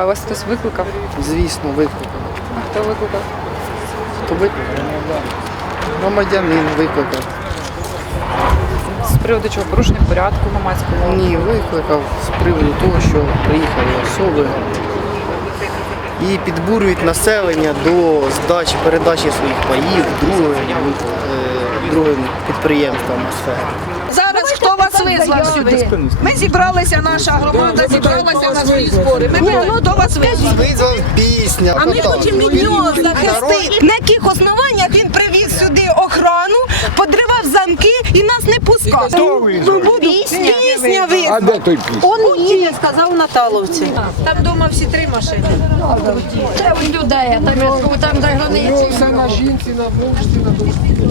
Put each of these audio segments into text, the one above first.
А вас хтось викликав? Звісно, викликав. А хто викликав? То викликав? Громадянин викликав. З приводу чого порушення порядку громадського? Ні, викликав з приводу того, що приїхали особи і підбурюють населення до здачі, передачі своїх паїв другим, е, другим підприємствам сфери. Вас сюди? Ми зібралися, наша громада зібралася на свої збори. Ми ну, хто вас визвав? Пісня. А ми хочемо від нього захистити. На яких основаннях він привіз сюди охрану, подривав замки і нас не пускав. Пісня. Пісня визвав. А де той піс? Он їде, сказав Наталовці. Там вдома всі три машини. Це у людей, там, там де границі. Все на жінці, на мужці, на дочці.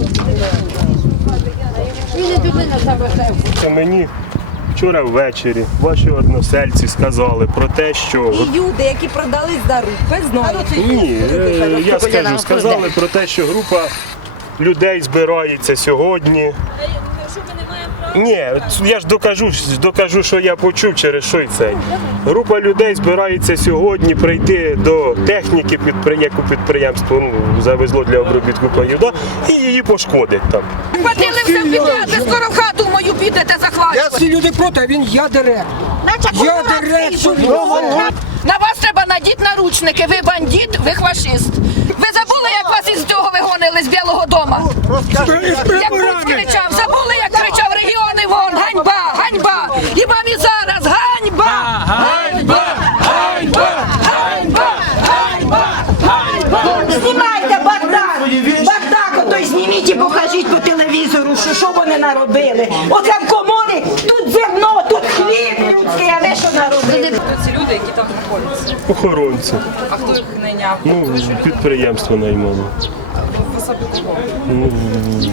Це мені вчора ввечері ваші односельці сказали про те, що І люди, які продались за рук, ви ні, е, я скажу, сказали про те, що група людей збирається сьогодні. Ні, я ж докажу, докажу, що я почув через що й це. Група людей збирається сьогодні прийти до техніки, підпри- яку підприємство ну, завезло для обробітку паїв, да, і її пошкодить там. Хватили все підняти, скоро в хату мою підете захвачувати. Ці люди проти, а він я директор. Я директор. На вас треба надіти наручники. Ви бандит, ви фашист. Ви забули, як вас із цього вигонили зніміть і покажіть по телевізору, що, що вони наробили. Оце в коморі, тут зерно, тут хліб людський, а ви що наробили? Ці люди, які там знаходяться. Охоронці. А хто їх найняв? Ну, підприємство наймало. Ну,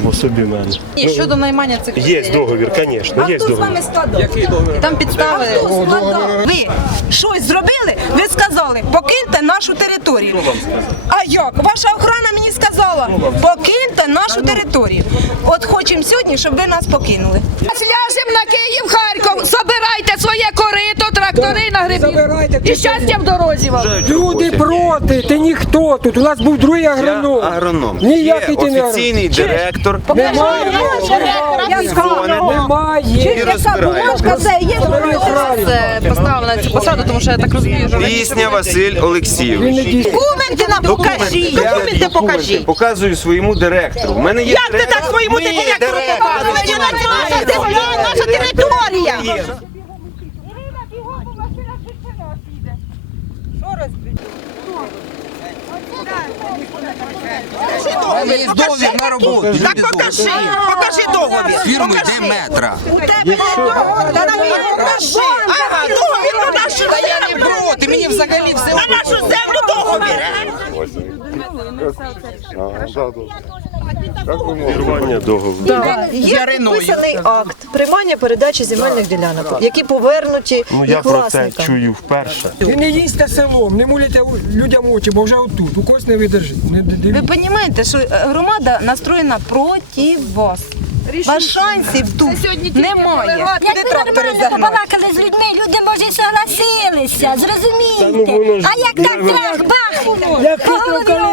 в особі мене. І щодо наймання цих Є договір, звісно, є договір. І там підстави. Ви щось зробили? Ви сказали, покиньте нашу територію. А як? Ваша охорона мені сказала, покиньте нашу територію. От хочемо сьогодні, щоб ви нас покинули. Ляжемо на Київ, Харків, забирайте своє корито, трактори на грибі. І щастя в дорозі вам. Люди проти, ти ніхто тут. У нас був другий агроном. агроном. Ніякий ти не офіційний директор. Немає. Немає. І розбирає. Забирай правильно. Це поставили на цю посаду, тому що я так розумію, що Пісня Василь Олексійович. Документи нам покажіть. Документи покажіть. Показую своєму директору. У мене є Як ти директор. так своєму Ні, директору директор. показуєш? Наша земля, наша територія. Є договір на роботу. Так покажи, покажи договір. Фірми де метра. У тебе є договір, та на мій покажи. Ага, договір на нашу Та я не проти, мені взагалі все. На нашу землю договір.Ірвання договору. Є підписаний акт приймання передачі земельних ділянок, які повернуті Ну я їх про це власникам. чую вперше. Ви не їсте селом, не муляйте людям очі, бо вже отут. У когось не видержить. Не Ви дивіться. розумієте, що е, громада настроєна проти вас. Вас шансів тут немає. Куди трактори загнати? Побалакали з людьми, люди, може, согласилися, Та ну зрозумієте. А як так трах, бах, поговорив обухом.